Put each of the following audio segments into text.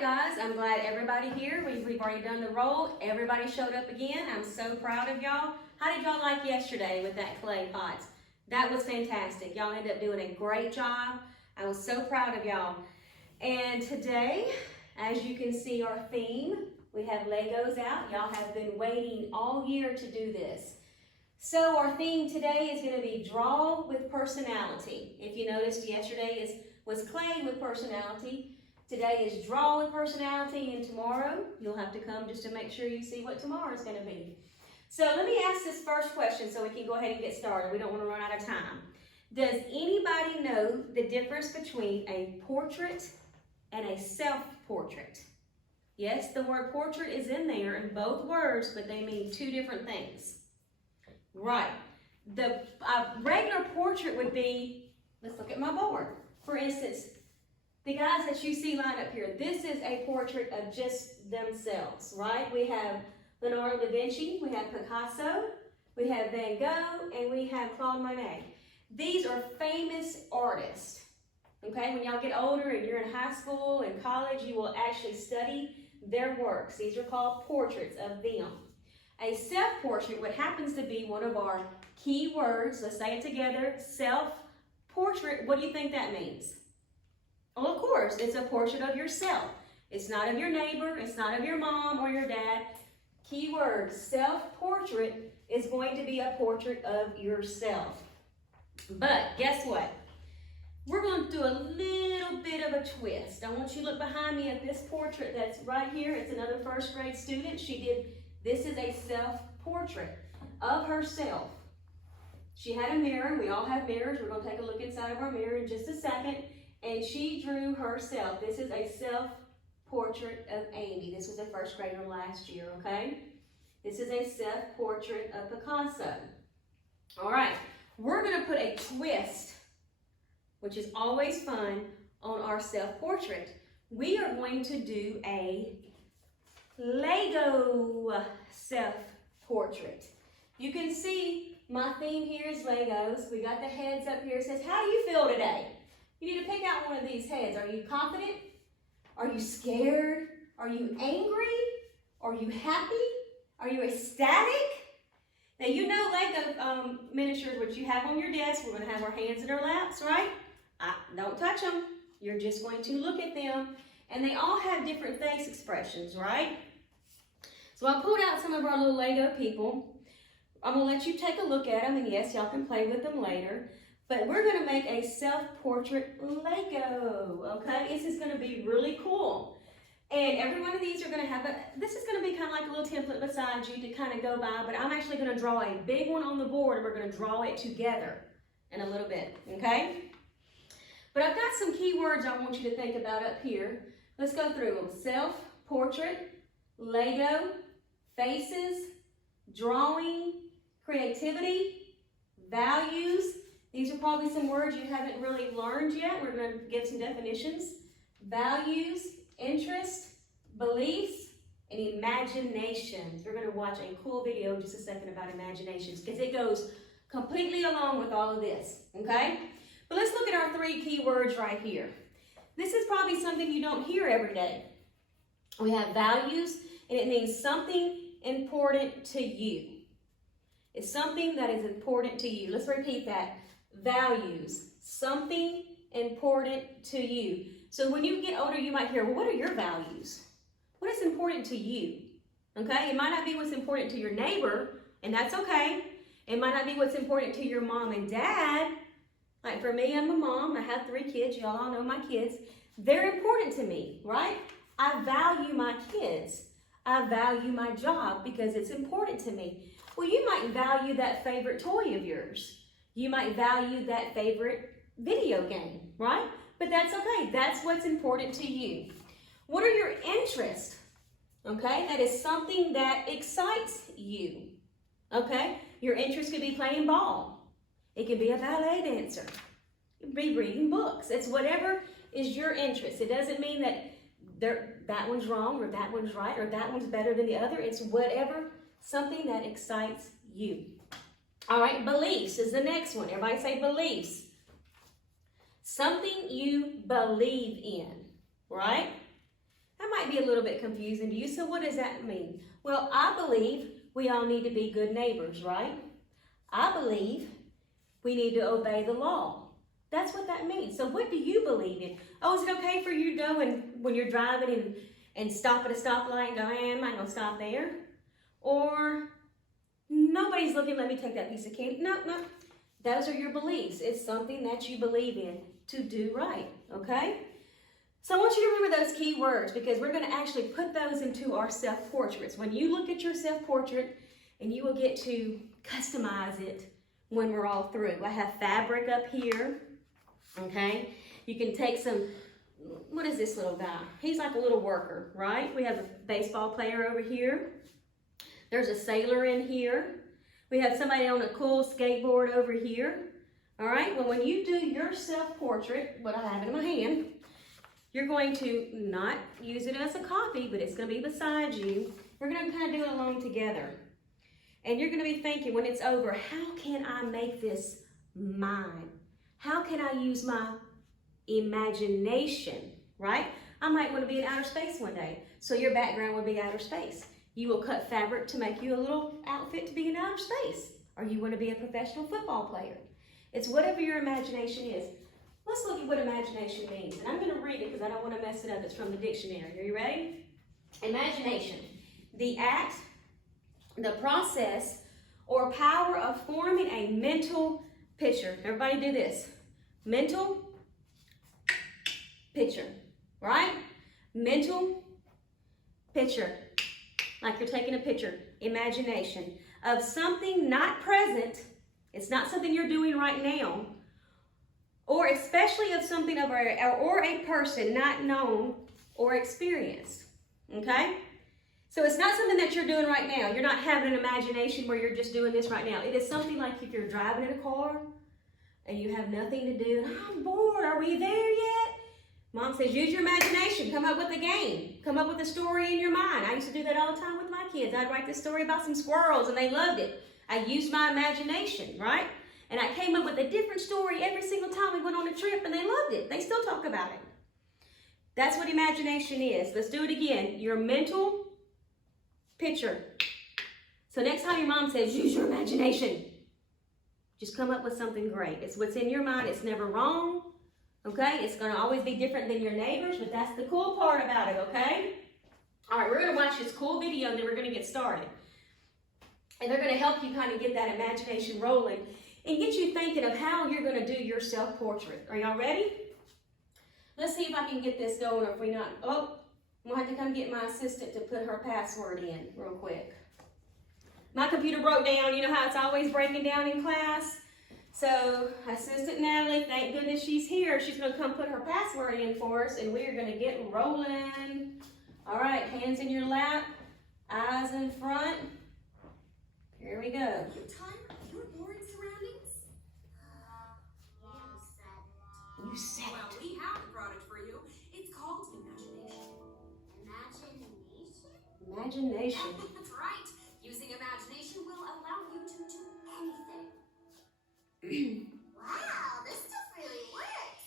right, guys, I'm glad everybody here, we've already done the roll. Everybody showed up again. I'm so proud of y'all. How did y'all like yesterday with that clay pot? That was fantastic. Y'all ended up doing a great job. I was so proud of y'all. And today, as you can see our theme, we have Legos out. Y'all have been waiting all year to do this. So our theme today is going to be draw with personality. If you noticed, yesterday was clay with personality. Today is draw with personality, and tomorrow you'll have to come just to make sure you see what tomorrow is going to be. So let me ask this first question so we can go ahead and get started. We don't want to run out of time. Does anybody know the difference between a portrait and a self-portrait? Yes, the word portrait is in there in both words, but they mean two different things. Right. The regular portrait would be, let's look at my board. For instance, the guys that you see lined up here, this is a portrait of just themselves, right? We have Leonardo da Vinci, we have Picasso, we have Van Gogh, and we have Claude Monet. These are famous artists, okay? When y'all get older and you're in high school and college, you will actually study their works. These are called portraits of them. A self-portrait, what happens to be one of our key words, let's say it together, self-portrait, what do you think that means? Well, of course, it's a portrait of yourself. It's not of your neighbor, it's not of your mom or your dad. Key word, self-portrait is going to be a portrait of yourself. But guess what? We're going to do a little bit of a twist. I want you to look behind me at this portrait that's right here. It's another first grade student. This is a self-portrait of herself. She had a mirror. We all have mirrors. We're going to take a look inside of our mirror in just a second. And she drew herself. This is a self-portrait of Amy. This was a first grader last year, okay? This is a self-portrait of Picasso. All right, we're going to put a twist, which is always fun, on our self-portrait. We are going to do a Lego self-portrait. You can see my theme here is Legos. We got the heads up here. It says, how do you feel today? You need to pick out one of these heads. Are you confident? Are you scared? Are you angry? Are you happy? Are you ecstatic? Now, you know Lego miniatures, which you have on your desk. We're going to have our hands in our laps, right? Don't touch them. You're just going to look at them. And they all have different face expressions, right? So I pulled out some of our little Lego people. I'm going to let you take a look at them. And yes, y'all can play with them later. But we're going to make a self-portrait Lego, okay? This is going to be really cool. And every one of these are going to have this is going to be kind of like a little template beside you to kind of go by, but I'm actually going to draw a big one on the board, and we're going to draw it together in a little bit, okay? But I've got some key words I want you to think about up here. Let's go through them. Self-portrait, Lego, faces, drawing, creativity, values. These are probably some words you haven't really learned yet. We're going to give some definitions. Values, interest, beliefs, and imaginations. We're going to watch a cool video in just a second about imaginations because it goes completely along with all of this, okay? But let's look at our three key words right here. This is probably something you don't hear every day. We have values, and it means something important to you. It's something that is important to you. Let's repeat that. Values, something important to you. So when you get older, you might hear, well, what are your values? What is important to you? Okay, it might not be what's important to your neighbor, and that's okay. It might not be what's important to your mom and dad. Like for me, I'm a mom. I have 3 kids. Y'all all know my kids. They're important to me, right? I value my kids. I value my job because it's important to me. Well, you might value that favorite toy of yours. You might value that favorite video game, right? But that's okay. That's what's important to you. What are your interests? Okay, that is something that excites you. Okay, your interest could be playing ball. It could be a ballet dancer. It could be reading books. It's whatever is your interest. It doesn't mean that that one's wrong or that one's right or that one's better than the other. It's whatever, something that excites you. All right, beliefs is the next one. Everybody say beliefs. Something you believe in, right? How That might be a little bit confusing to you. So what does that mean? Well, I believe we all need to be good neighbors, right? I believe we need to obey the law. That's what that means. So what do you believe in? Oh, is it okay for you to go and when you're driving and stop at a stoplight and go, hey, I'm not going to stop there? Or nobody's looking, let me take that piece of candy. No. Those are your beliefs. It's something that you believe in to do right, okay? So I want you to remember those key words because we're going to actually put those into our self-portraits. When you look at your self-portrait, and you will get to customize it when we're all through. I have fabric up here, okay? You can take some, what is this little guy? He's like a little worker, right? We have a baseball player over here. There's a sailor in here. We have somebody on a cool skateboard over here. All right, well, when you do your self-portrait, what I have in my hand, you're going to not use it as a copy, but it's going to be beside you. We're going to kind of do it along together. And you're going to be thinking when it's over, how can I make this mine? How can I use my imagination, right? I might want to be in outer space one day. So your background will be outer space. You will cut fabric to make you a little outfit to be in outer space. Or you want to be a professional football player. It's whatever your imagination is. Let's look at what imagination means. And I'm going to read it because I don't want to mess it up. It's from the dictionary. Are you ready? Imagination. The act, the process, or power of forming a mental picture. Everybody do this. Mental picture, right? Mental picture. Like you're taking a picture. Imagination of something not present. It's not something you're doing right now. Or especially of something or a person not known or experienced. Okay? So it's not something that you're doing right now. You're not having an imagination where you're just doing this right now. It is something like if you're driving in a car and you have nothing to do. I'm bored. Are we there yet? Mom says, use your imagination. Come up with a game. Come up with a story in your mind. I used to do that all the time with my kids. I'd write this story about some squirrels and they loved it. I used my imagination, right? And I came up with a different story every single time we went on a trip and they loved it. They still talk about it. That's what imagination is. Let's do it again. Your mental picture. So next time your mom says, use your imagination, just come up with something great. It's what's in your mind. It's never wrong. Okay? It's going to always be different than your neighbors, but that's the cool part about it, okay? All right, we're going to watch this cool video and then we're going to get started. And they're going to help you kind of get that imagination rolling and get you thinking of how you're going to do your self-portrait. Are y'all ready? Let's see if I can get this going or if we not. Oh, I'm going to have to come get my assistant to put her password in real quick. My computer broke down. You know how it's always breaking down in class? So, Assistant Natalie, thank goodness she's here. She's going to come put her password in for us, and we are going to get rolling. All right, hands in your lap, eyes in front. Here we go. Are you tired of your boring surroundings? You said it. Well, we have a product for you. It's called Imagination. Imagination. That's right. Using imagination will allow you to do anything. Wow, this stuff really works.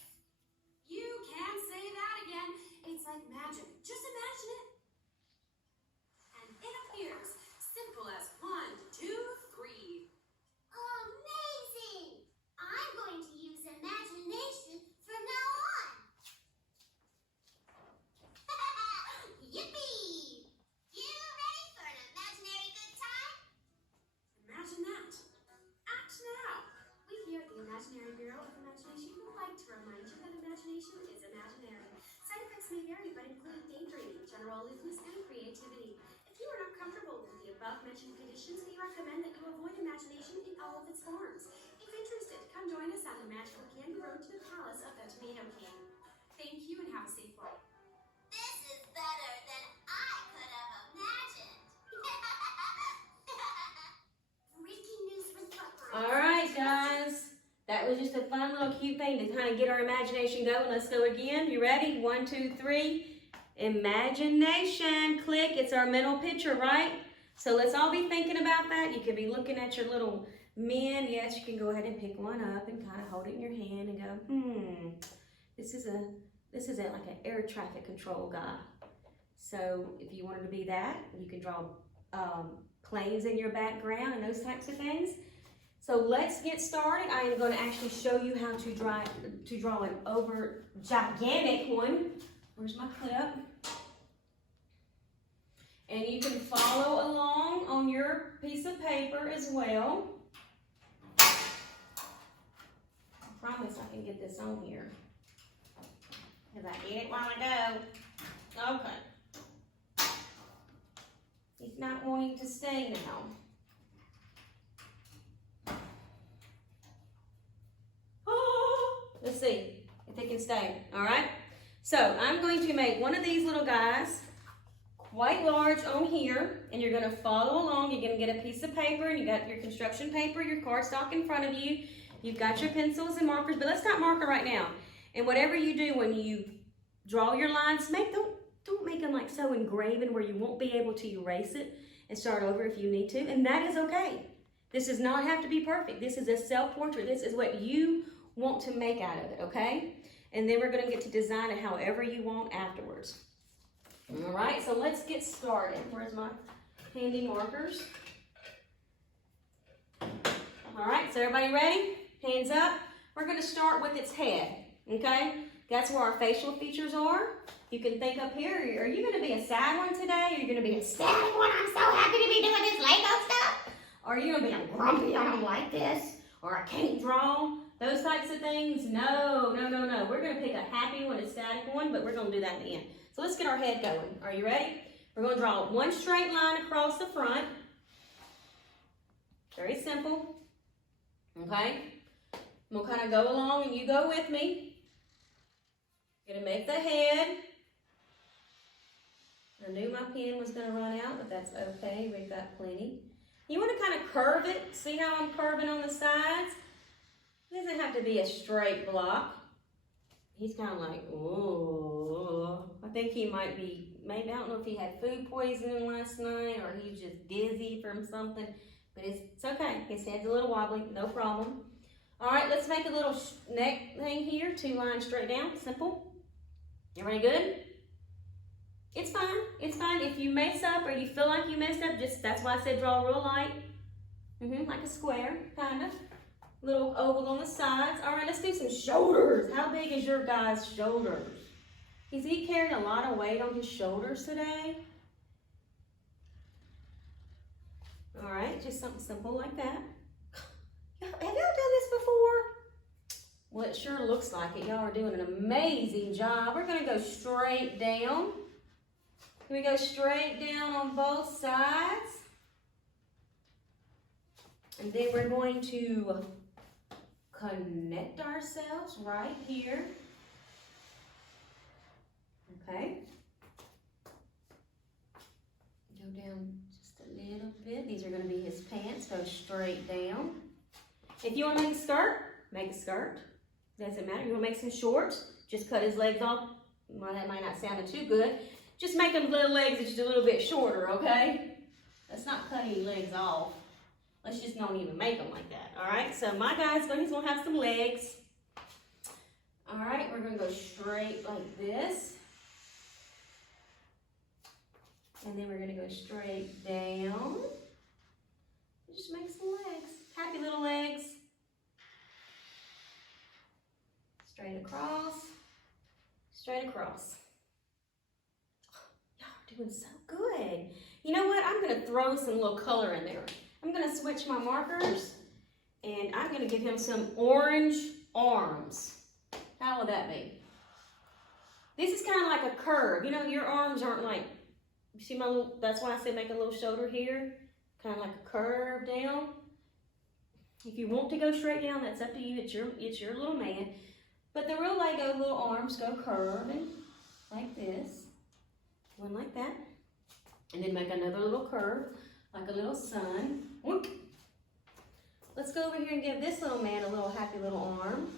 You can say that again. It's like magic. Just imagine it. And it appears simple as 1, 2, 3. Amazing! I'm going to use imagination from now on. Yippee! You ready for an imaginary good time? Imagine that. Act now. We here at the Imaginary Bureau of Imagination would like to remind you that imagination is imaginary. Side effects may vary, but include daydreaming, general aloofness, and creativity. If you are not comfortable with the above-mentioned conditions, we recommend that you avoid imagination in all of its forms. If interested, come join us on the magical Candy Road to the Palace of the Tomato King. Thank you and have a safe flight. This is better than I could have imagined. Breaking news with Pepper. All right, guys. That was just a fun little cute thing to kind of get our imagination going. Let's go again. You ready? 1, 2, 3. Imagination. Click. It's our mental picture, right? So let's all be thinking about that. You could be looking at your little men. Yes, you can go ahead and pick one up and kind of hold it in your hand and go, this is like an air traffic control guy. So if you wanted to be that, you can draw planes in your background and those types of things. So let's get started. I am going to actually show you how to draw an over gigantic one. Where's my clip? And you can follow along on your piece of paper as well. I promise I can get this on here, because I did it a while ago. Okay. He's not wanting to stay now. Oh, let's see if it can stay. All right. So I'm going to make one of these little guys quite large on here, and you're going to follow along. You're going to get a piece of paper, and you got your construction paper, your cardstock in front of you. You've got your pencils and markers, but let's not marker right now. And whatever you do when you draw your lines, don't make them like so engraven where you won't be able to erase it and start over if you need to, and that is okay. This does not have to be perfect. This is a self-portrait. This is what you want to make out of it, okay? And then we're going to get to design it however you want afterwards. All right, so let's get started. Where's my handy markers? All right, so everybody ready? Hands up. We're going to start with its head, okay? That's where our facial features are. You can think up here, are you going to be a sad one today? Are you going to be a sad one? I'm so happy to be doing this Lego stuff. Or are you going to be a grumpy, I don't like this? Or I can't draw? Those types of things? No. We're going to pick a happy one, a static one, but we're going to do that in the end. So let's get our head going. Are you ready? We're going to draw one straight line across the front. Very simple. Okay? We'll kind of go along and you go with me. Going to make the head. I knew my pen was going to run out, but that's okay. We've got plenty. You want to kind of curve it. See how I'm curving on the sides? It doesn't have to be a straight block. He's kind of like, oh. I think he might be, maybe, I don't know if he had food poisoning last night or he's just dizzy from something. But it's okay. His head's a little wobbly. No problem. All right, let's make a little neck thing here. 2 lines straight down. Simple. Everybody good? It's fine. It's fine. If you mess up or you feel like you messed up, that's why I said draw real light. Like a square, kind of. Little oval on the sides. All right, let's do some shoulders. How big is your guy's shoulders? Is he carrying a lot of weight on his shoulders today? All right, just something simple like that. Have y'all done this before? Well, it sure looks like it. Y'all are doing an amazing job. We're going to go straight down. We go straight down on both sides. And then we're going to connect ourselves right here. Okay. Go down just a little bit. These are going to be his pants. Go straight down. If you want to make a skirt, make a skirt. Doesn't matter. You want to make some shorts, just cut his legs off. Well, that might not sound too good. Just make them little legs just a little bit shorter, okay? Let's not cut any legs off. Let's just don't even make them like that, all right? So my guy's he's going to have some legs. All right, we're going to go straight like this. And then we're going to go straight down. Just make some legs. Happy little legs. Straight across. Straight across. Y'all are doing so good. You know what? I'm going to throw some little color in there. I'm going to switch my markers. And I'm going to give him some orange arms. How will that be? This is kind of like a curve. You know, your arms aren't like, you see my little, that's why I said make a little shoulder here. Kind of like a curve down. If you want to go straight down, that's up to you. It's your little man. But the real Lego little arms go curving like this. One like that. And then make another little curve, like a little sun. Whoop. Let's go over here and give this little man a little happy little arm.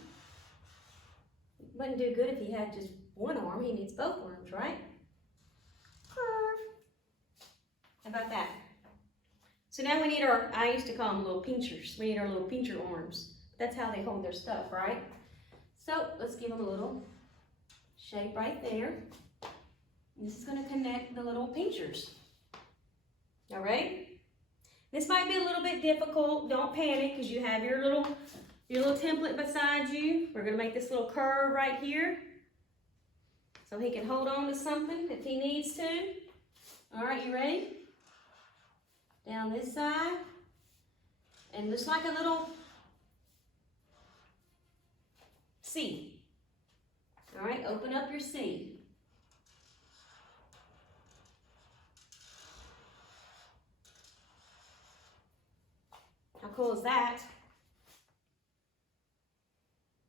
Wouldn't do good if he had just one arm. He needs both arms, right? Curve. How about that? So now we need our, I used to call them little pinchers. We need our little pincher arms. That's how they hold their stuff, right? So let's give them a little shape right there. This is going to connect the little pinchers. All right? This might be a little bit difficult. Don't panic because you have your little template beside you. We're going to make this little curve right here so he can hold on to something if he needs to. All right, you ready? Down this side. And just like a little C. All right, open up your C. How cool is that?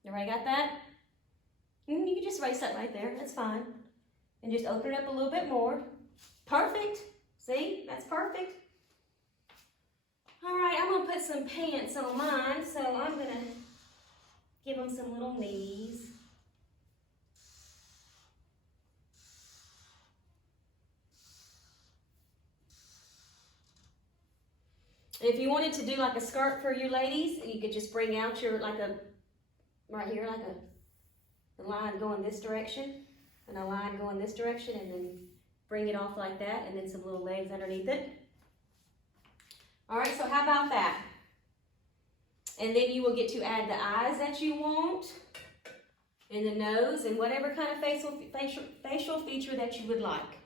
Everybody got that? You can just erase that right there. That's fine. And just open it up a little bit more. Perfect. See? That's perfect. All right, I'm going to put some pants on mine, so I'm going to give them some little knees. If you wanted to do like a skirt for you ladies, you could just bring out your, right here, the line going this direction, and a line going this direction, and then bring it off like that, and then some little legs underneath it. All right, so how about that? And then you will get to add the eyes that you want, and the nose, and whatever kind of facial feature that you would like.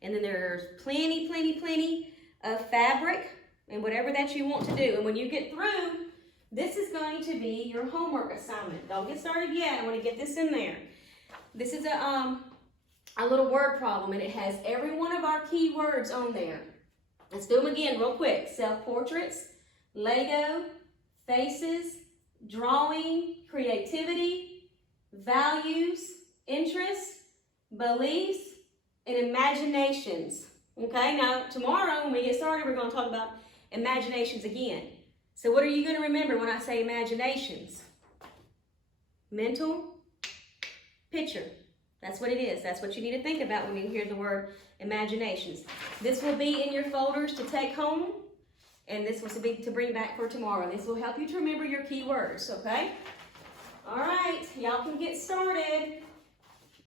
And then there's plenty of fabric, and whatever that you want to do. And when you get through, this is going to be your homework assignment. Don't get started yet. I want to get this in there. This is a little word problem, and it has every one of our key words on there. Let's do them again real quick. Self-portraits, Lego, faces, drawing, creativity, values, interests, beliefs, and imaginations. Okay, now tomorrow when we get started, we're going to talk about imaginations again. So what are you going to remember when I say imaginations? Mental picture. That's what it is. That's what you need to think about when you hear the word imaginations. This will be in your folders to take home, and this will be to bring back for tomorrow. This will help you to remember your key words, okay? All right, y'all can get started.